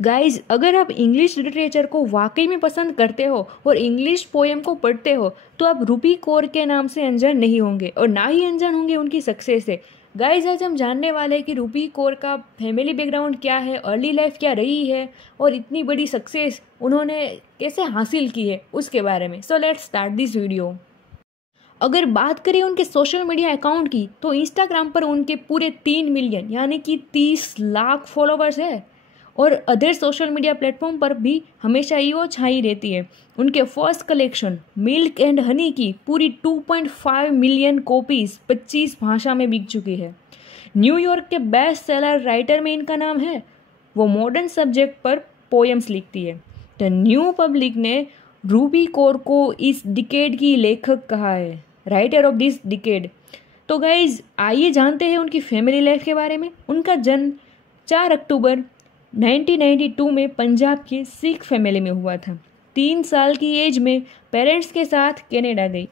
Guys, अगर आप English literature को वाकई में पसंद करते हो और इंग्लिश पोएम को पढ़ते हो तो आप रूबी कौर के नाम से अनजान नहीं होंगे और ना ही अनजान होंगे उनकी सक्सेस से। गाइज, आज हम जानने वाले हैं कि रूबी कौर का फैमिली बैकग्राउंड क्या है, अर्ली लाइफ क्या रही है और इतनी बड़ी सक्सेस उन्होंने कैसे हासिल की है उसके बारे में। So let's start this video. अगर बात करें उनके सोशल मीडिया अकाउंट की तो इंस्टाग्राम पर उनके पूरे 3 मिलियन यानी कि 30 लाख फॉलोवर्स है और अदर सोशल मीडिया प्लेटफॉर्म पर भी हमेशा ईओ छाई रहती है। उनके first collection milk and honey की पूरी 2.5 मिलियन कॉपीज 25 भाषा में बिक चुकी है। न्यूयॉर्क के बेस्ट सेलर राइटर में इनका नाम है। वो मॉडर्न सब्जेक्ट पर पोएम्स लिखती है। द न्यू पब्लिक ने रूबी कौर को इस डिकेड की लेखक कहा है, राइटर ऑफ दिस डिकेड। तो गाइज, आइए जानते हैं उनकी फैमिली लाइफ के बारे में। उनका जन्म 4 अक्टूबर 1992 में पंजाब के सिख फैमिली में हुआ था। 3 साल की एज में पेरेंट्स के साथ कनाडा गई।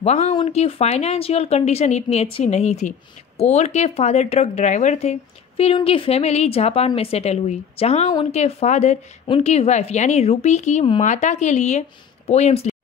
वहाँ उनकी फाइनेंशियल कंडीशन इतनी अच्छी नहीं थी। कौर के फादर ट्रक ड्राइवर थे। फिर उनकी फैमिली जापान में सेटल हुई, जहाँ उनके फादर उनकी वाइफ यानी रूबी की माता के लिए पोएम्स लिखे।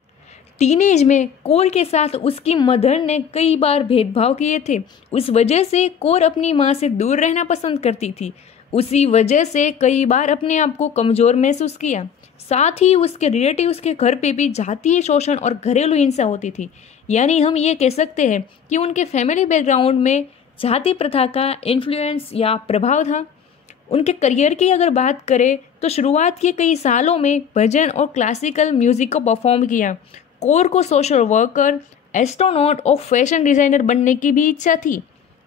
टीनेज में कौर के साथ उसकी मदर ने कई बार भेदभाव किए थे। उस वजह से कौर अपनी माँ से दूर रहना पसंद करती थी। उसी वजह से कई बार अपने आप को कमज़ोर महसूस किया। साथ ही उसके रिलेटिव्स के घर पे भी जातीय शोषण और घरेलू हिंसा होती थी। यानी हम ये कह सकते हैं कि उनके फैमिली बैकग्राउंड में जाति प्रथा का इन्फ्लुएंस या प्रभाव था। उनके करियर की अगर बात करें तो शुरुआत के कई सालों में भजन और क्लासिकल म्यूज़िक को परफॉर्म किया। कौर को सोशल वर्कर, एस्ट्रोनॉट और फैशन डिज़ाइनर बनने की भी इच्छा थी।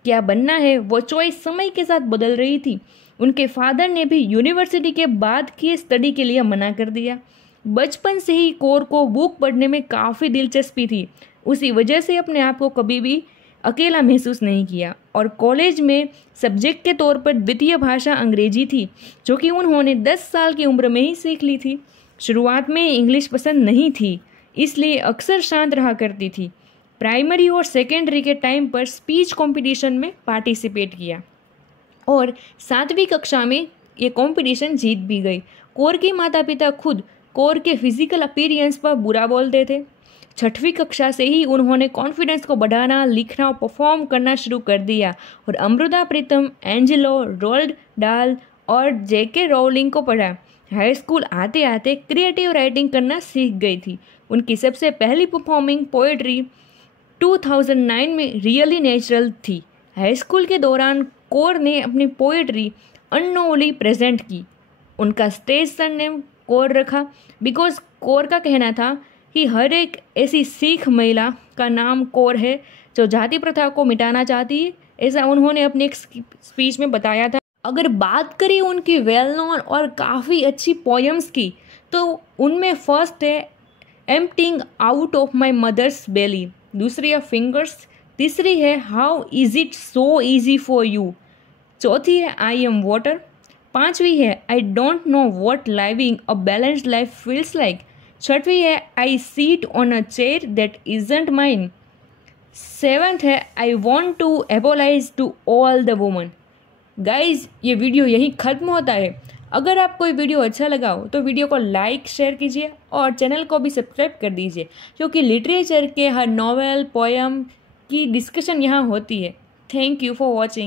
क्या बनना है वो चॉइस समय के साथ बदल रही थी। उनके फादर ने भी यूनिवर्सिटी के बाद की स्टडी के लिए मना कर दिया। बचपन से ही कौर को बुक पढ़ने में काफ़ी दिलचस्पी थी। उसी वजह से अपने आप को कभी भी अकेला महसूस नहीं किया और कॉलेज में सब्जेक्ट के तौर पर द्वितीय भाषा अंग्रेजी थी, जो कि उन्होंने 10 साल की उम्र में ही सीख ली थी। शुरुआत में इंग्लिश पसंद नहीं थी, इसलिए अक्सर शांत रहा करती थी। प्राइमरी और सेकेंडरी के टाइम पर स्पीच कंपटीशन में पार्टिसिपेट किया और 7वीं कक्षा में ये कंपटीशन जीत भी गई। कौर के माता पिता खुद कौर के फिजिकल अपीयरेंस पर बुरा बोलते थे। 6वीं कक्षा से ही उन्होंने कॉन्फिडेंस को बढ़ाना, लिखना और परफॉर्म करना शुरू कर दिया और अमृता प्रीतम, एंजेलो, रोल्ड डाल और जेके रोलिंग को पढ़ा। हाई स्कूल आते आते क्रिएटिव राइटिंग करना सीख गई थी। उनकी सबसे पहली परफॉर्मिंग पोएट्री 2009 में रियली नेचुरल थी। हाई स्कूल के दौरान कौर ने अपनी पोएट्री अननोवली प्रेजेंट की। उनका स्टेज सरनेम कौर रखा बिकॉज कौर का कहना था कि हर एक ऐसी सिख महिला का नाम कौर है जो जाति प्रथा को मिटाना चाहती है। ऐसा उन्होंने अपने एक स्पीच में बताया था। अगर बात करें उनकी वेल नोन और काफ़ी अच्छी पोएम्स की तो उनमें फर्स्ट है emptying out of my mother's belly, दूसरी है फिंगर्स, तीसरी है how is it so easy for you, चौथी है आई एम वाटर, 5वीं है I don't know what living a balanced life feels like, 6वीं है I sit on a chair that isn't mine, 7th है I want to apologise to all the women. Guys, ये video यहीं ख़त्म होता है। अगर आपको ये वीडियो अच्छा लगा हो तो वीडियो को लाइक शेयर कीजिए और चैनल को भी सब्सक्राइब कर दीजिए, क्योंकि लिटरेचर के हर नॉवेल पोएम की डिस्कशन यहाँ होती है। Thank you for watching.